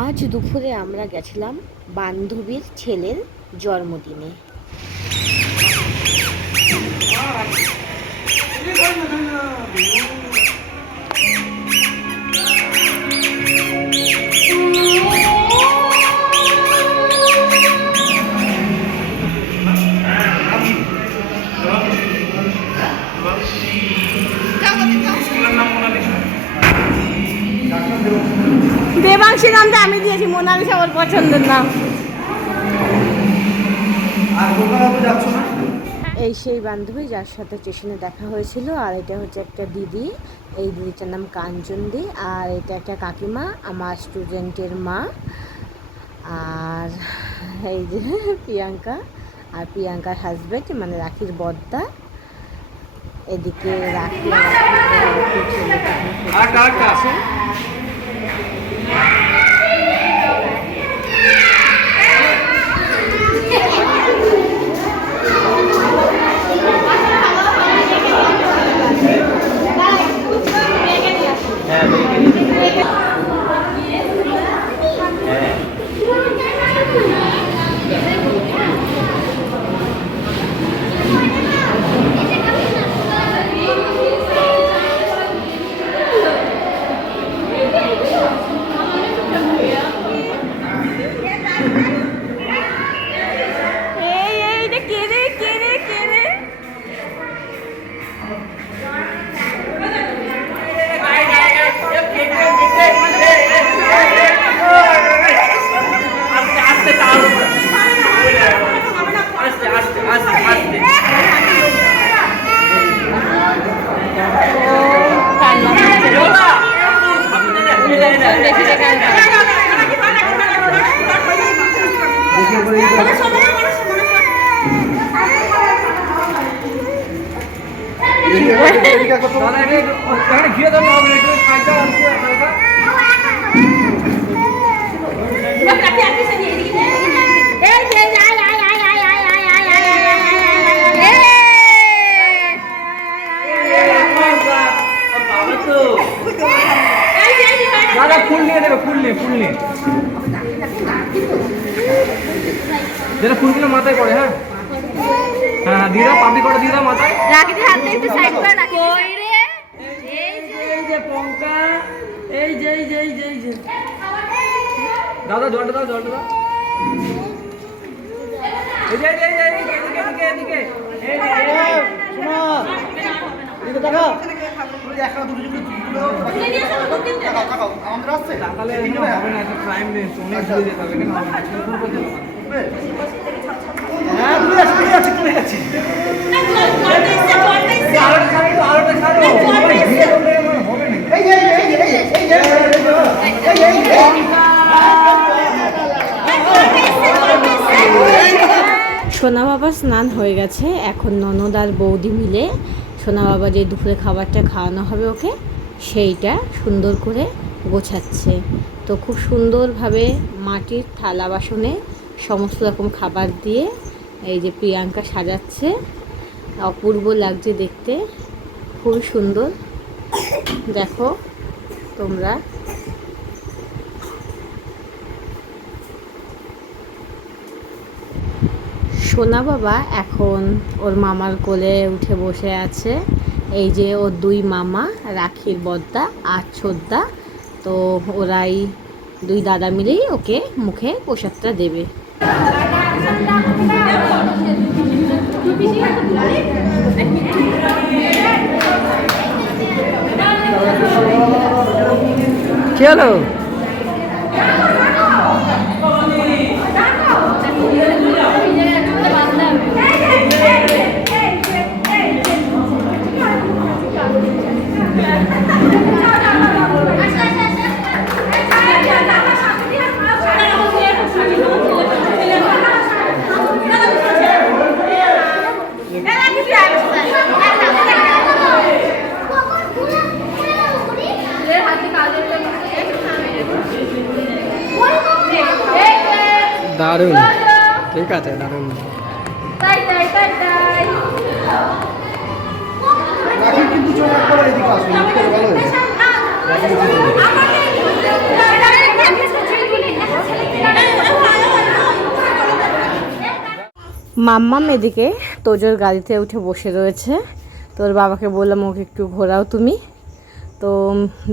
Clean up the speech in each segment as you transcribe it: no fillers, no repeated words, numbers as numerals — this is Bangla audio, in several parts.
আজ দুপুরে আমরা গেছিলাম বান্ধবীর ছেলের জন্মদিনে। দেবাংশী নামটা আমি দিয়েছি, মোনালিসা ওর পছন্দের নাম। এই সেই বান্ধবী যার সাথে স্টেশনে দেখা হয়েছিল। আর এটা হচ্ছে একটা দিদি, এই দিদিটার নাম কাঞ্চনদি। আর এটা একটা কাকিমা, আমার স্টুডেন্টের মা। আর এই যে প্রিয়াঙ্কা, আর প্রিয়াঙ্কার হাজব্যান্ড মানে রাখির বদ্দা। এদিকে রাখি আছে। যেটা ফুলগুলো মাথায় পড়ে। হ্যাঁ হ্যাঁ, দিয়ে দাও, পাপড়ি করে দিয়ে দাও মাথায়। রাখির হাতে একটু সাইড করে রাখি। কই রে? এই যে পঙ্কা, এই যে এই যে এই যে এই যে দাদা, জলটা দাও, জলটা দাও। এই যে এই যে এদিকে এদিকে এদিকে এই যে শোনো, এদিকে দেখো। একটা দুটো দুটো আমাদের আসছে, তাহলে হবে না, একটা প্রাইম নেই, অনেক দূরে যেতে হবে। কেন হ্যাঁ, দূরে আছে, দূরে আছে, দূরে আছে। আলোটা ছাড়ো, হবে না। এই যে এই যে এই যে সোনা বাবা স্নান হয়ে গেছে। এখন ননদ আর বৌদি মিলে সোনা বাবা যে দুপুরে খাবারটা খাওয়ানো হবে ওকে, সেইটা সুন্দর করে গোছাচ্ছে। তো খুব সুন্দরভাবে মাটির থালা বাসনে সমস্ত রকম খাবার দিয়ে এই যে প্রিয়াঙ্কা সাজাচ্ছে। অপূর্ব লাগছে দেখতে, খুবই সুন্দর। দেখো তোমরা। সোনা বাবা এখন ওর মামার কোলে উঠে বসে আছে। এই যে ওর দুই মামা, রাখির বদ্দা আর ছোদ্দা। তো ওরাই দুই দাদা মিলেই ওকে মুখে প্রসাদটা দেবে। কি হলো? দারুণ, ঠিক আছে, দারুণ। কিন্তু চোখ করে এদিকে আসুন, ভালো হয়েছে। মাম্মাম এদিকে তোজোর গাড়িতে উঠে বসে রয়েছে। তোর বাবাকে বললাম ওকে একটু ঘোরাও তুমি। তো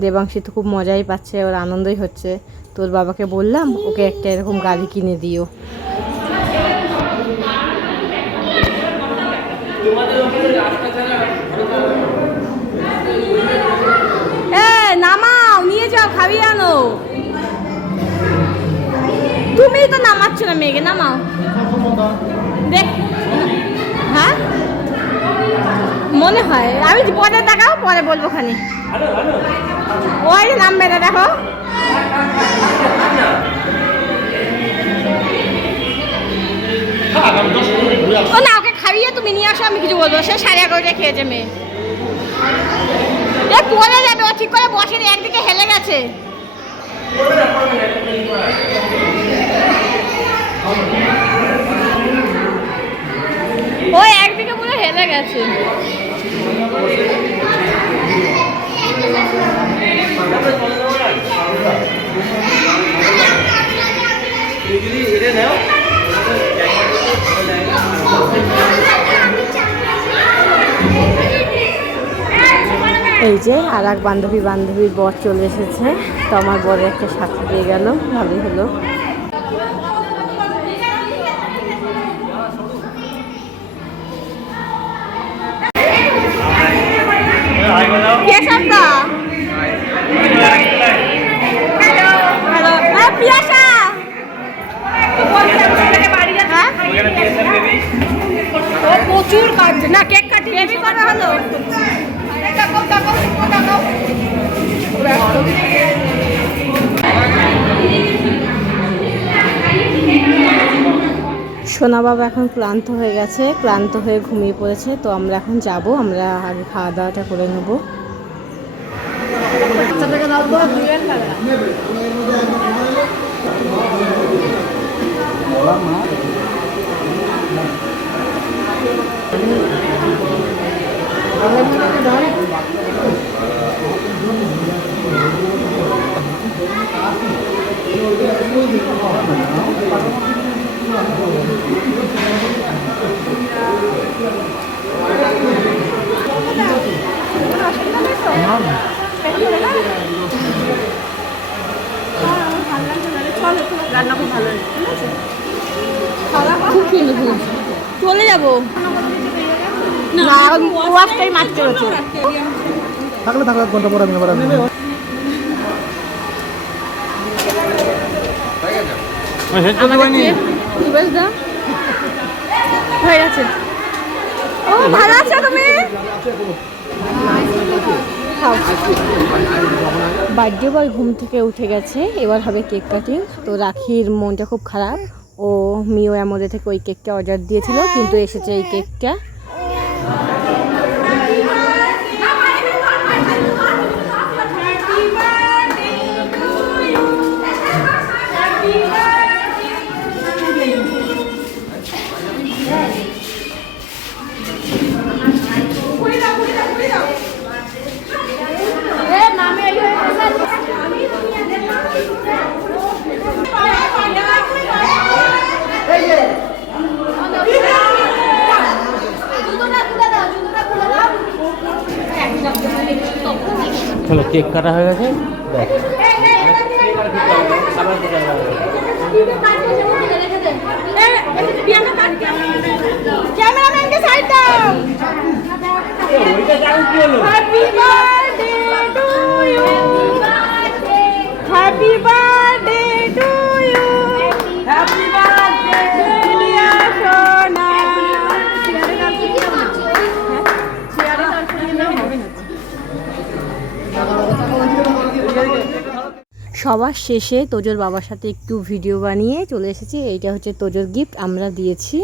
দেবাংশী তো খুব মজাই পাচ্ছে, ওর আনন্দই হচ্ছে। তোর বাবাকে বললাম ওকে একটা এরকম গাড়ি কিনে দিও। নামাও, নিয়ে যাও, খাবি আনো। তুমি তো নামাচ্ছ না মেয়েকে, নামাও। দেখ, হ্যাঁ মনে হয়, আমি পরে দেখাও, পরে বলবো খানি। ওই নামবে না, দেখো। ও না, ওকে খাইয়ে তুমি নিয়ে আসো, আমি কিছু বলবো। সে 11:30 খেয়েছে মেয়ে। এ পরে যাবে, ও ঠিক করে বসেনি, একদিকে হেলে গেছে। ও একদিকে পুরো হেলে গেছে। এই যে আর এক বান্ধবীর বর চলে এসেছে। তো আমার বরের একটা সাথী পেয়ে গেল, ভালোই হলো। প্রচুর কাটছে না, কেক কাটি বেবি করা হলো। সোনা বাবা এখন ক্লান্ত হয়ে গেছে, ক্লান্ত হয়ে ঘুমিয়ে পড়েছে। তো আমরা এখন যাব, আমরা আগে খাওয়া দাওয়াটা করে নেবো। রান্না খুব ভালো, চলে যাবো না, এখন কুয়াশটাই মারতে হচ্ছে। থাকলে ঘন্টা পরে আমি আবার হয়ে গেছে। ও ভালো আছো তুমি? বার্থডে বয় ঘুম থেকে উঠে গেছে, এবার হবে কেক কাটিং। তো রাখির মনটা খুব খারাপ, ও মিও অ্যামোজে থেকে ওই কেকটা অর্ডার দিয়েছিল, কিন্তু এসেছে এই কেকটা। চলো কেক কাটা হয়ে গেছে, দেখ ক্যামেরাম্যানকে সাইড দাও। Happy birthday to you, happy birthday to you, happy birthday dear সোনা। সবার শেষে তোজোর বাবার সাথে একটু ভিডিও বানিয়ে চলে এসেছি। এইটা হচ্ছে তোজোর গিফট, আমরা দিয়েছি।